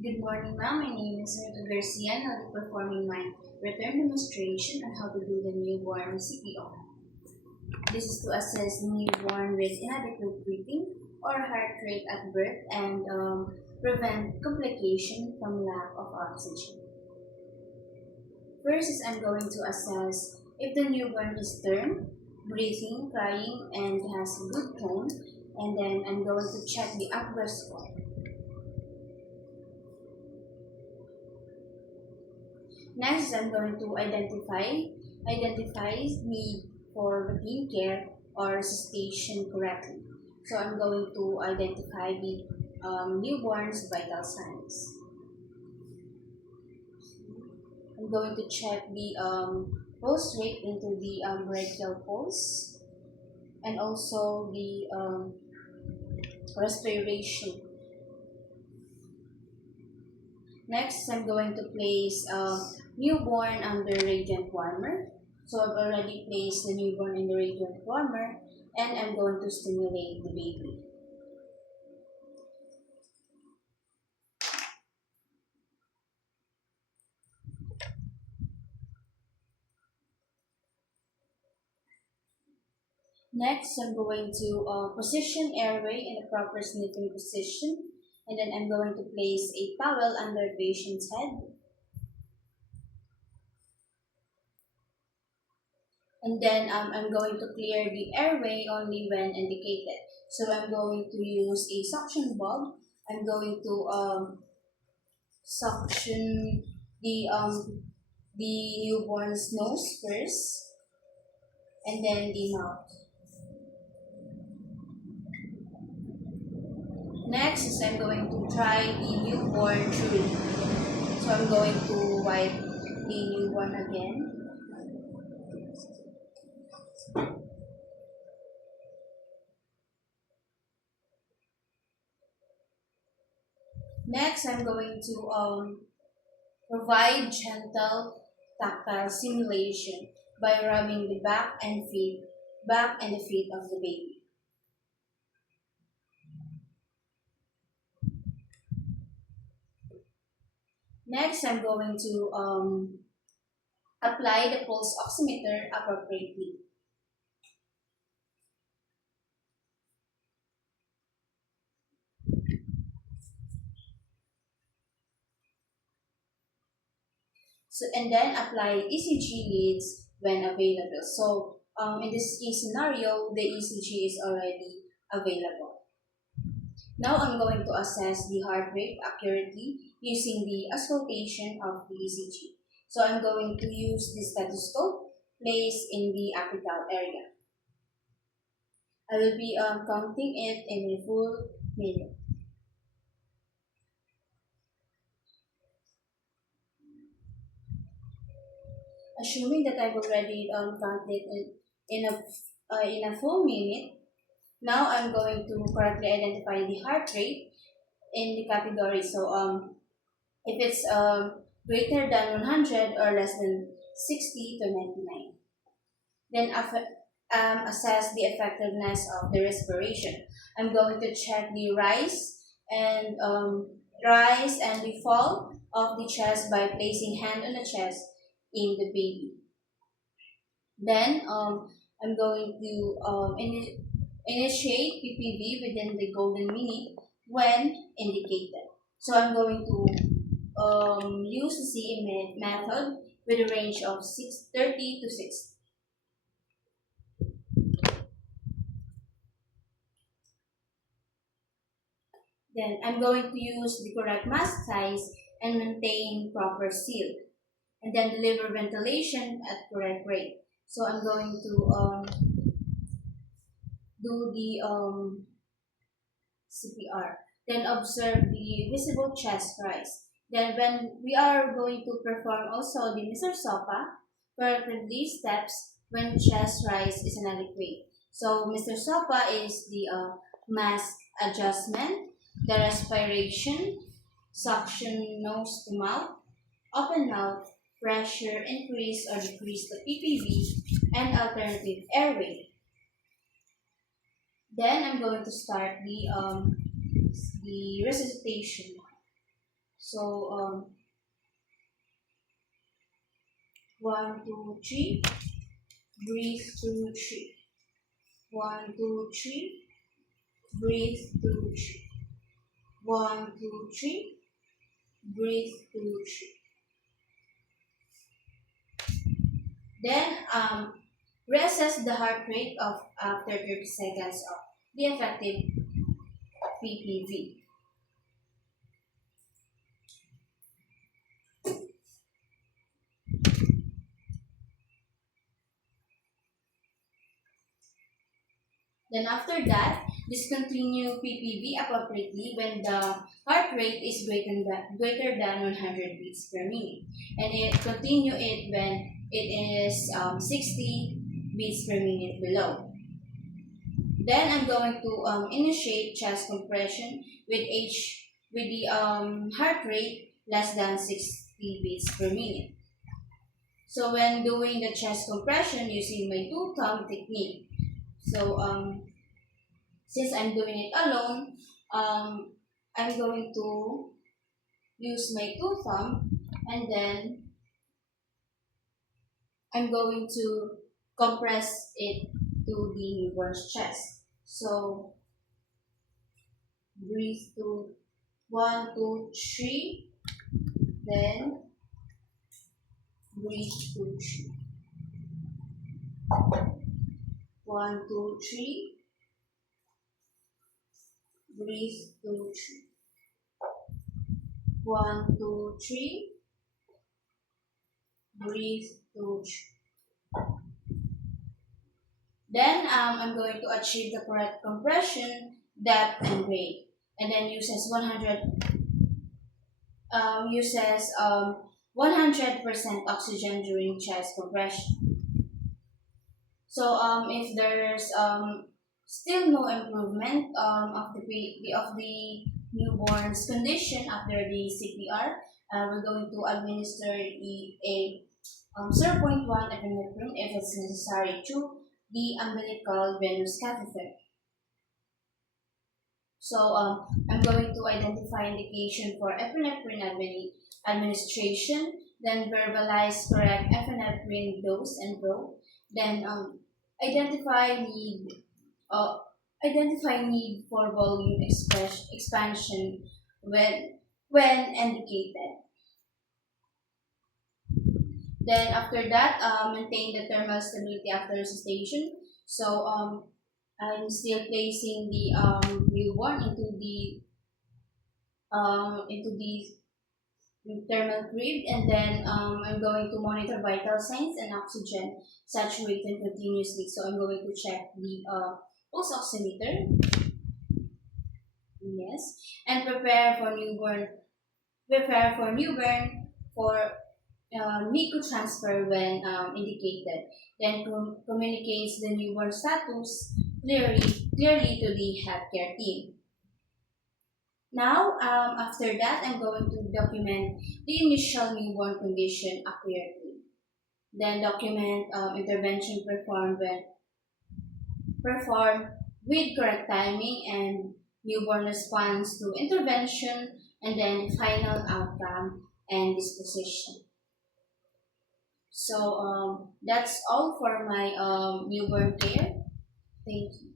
Good morning, ma'am. My name is Rita Garcia, and I'll be performing my return demonstration on how to do the newborn CPR. This is to assess newborn with inadequate breathing or heart rate at birth and prevent complication from lack of oxygen. First is I'm going to assess if the newborn is term, breathing, crying, and has good tone, and then I'm going to check the Akbar score. Next, I'm going to identify need for routine care or resuscitation correctly. So I'm going to identify the newborn's vital signs. I'm going to check the pulse rate into the brachial pulse and also the respiration. Next, I'm going to place newborn under radiant warmer. So I've already placed the newborn in the radiant warmer and I'm going to stimulate the baby. Next, I'm going to position airway in a proper sniffing position, and then I'm going to place a towel under patient's head. And then I'm going to clear the airway only when indicated. So I'm going to use a suction bulb. I'm going to suction the newborn's nose first, and then the mouth. Next is I'm going to try the newborn truly. So I'm going to wipe the newborn again. Next, I'm going to provide gentle tactile stimulation by rubbing the back and the feet of the baby. Next, I'm going to apply the pulse oximeter appropriately. So, and then apply ECG leads when available. So, in this case scenario, the ECG is already available. Now I'm going to assess the heart rate accurately using the auscultation of the ECG. So I'm going to use the stethoscope placed in the apical area. I will be counting it in a full minute. Assuming that I've already counted in a full minute, now I'm going to correctly identify the heart rate in the category. So if it's greater than 100 or less than 60 to 99. Then assess the effectiveness of the respiration. I'm going to check the rise and the fall of the chest by placing hand on the chest in the baby. Then I'm going to initiate PPV within the golden minute when indicated. So I'm going to use the CE method with a range of 630 to 60. Then I'm going to use the correct mask size and maintain proper seal. And then deliver ventilation at correct rate. So I'm going to do the CPR. Then observe the visible chest rise. Then when we are going to perform also the Mr. Sopa, correctly steps when chest rise is inadequate. So Mr. Sopa is the mask adjustment, the respiration, suction nose to mouth, open mouth, pressure increase or decrease the PPV, and alternative airway. Then I'm going to start the resuscitation. So 1, 2, 3, breathe through 3. 1, 2, 3, breathe through 3. 1, 2, 3, breathe through 3. Then reassess the heart rate of after 30 seconds of the effective PPV. Then after that, discontinue PPV appropriately when the heart rate is greater than 100 beats per minute. And continue it when it is 60 beats per minute below. Then I'm going to initiate chest compression with the heart rate less than 60 beats per minute. So when doing the chest compression using my two thumb technique, so since I'm doing it alone, I'm going to use my two thumb, and then I'm going to compress it to the newborn's chest. So breathe to 1, 2, 3, then breathe to 3. 1, 2, 3, breathe to 3. 1, 2, 3, breathe to 3. Then I'm going to achieve the correct compression, depth, and rate. And then uses 100% oxygen during chest compression. So if there's still no improvement of the newborn's condition after the CPR, we're going to administer a 0.1 epinephrine if it's necessary through the umbilical venous catheter. So I'm going to identify indication for epinephrine administration, then verbalize correct epinephrine dose and row, then identify need uh, identify need for volume expansion when indicated. Then after that, maintain the thermal stability after resuscitation. So I'm still placing the newborn into the thermal grid, and then I'm going to monitor vital signs and oxygen saturated continuously. So I'm going to check the pulse oximeter, yes, and prepare for newborn for NICU transfer when indicated. Then communicates the newborn status clearly to the healthcare team. Now, after that, I'm going to document the initial newborn condition accurately. Then document intervention performed with correct timing and newborn response to intervention, and then final outcome and disposition. So that's all for my newborn care. Thank you.